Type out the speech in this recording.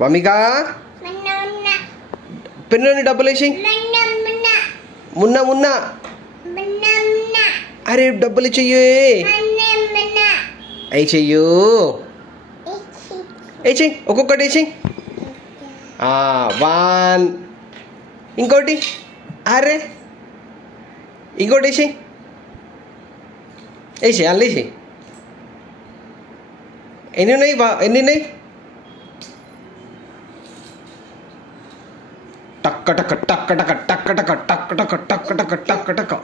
వమిక పెన్నులోని డబ్బులు వేసి మున్న మున్న అరే డబ్బులు చెయ్యు అయి చెయ్యు వేసి ఒక్కొక్కటి వేసి వన్ ఇంకోటి అరే ఇంకోటి వేసి వేసి అల్లు వేసి ఎన్ని ఉన్నాయి ఎన్ని ఉన్నాయి టక్క టక్క టక్క టక్క టక్క టక్క టక్క టక్క టక్క టక్క టక్క టక్క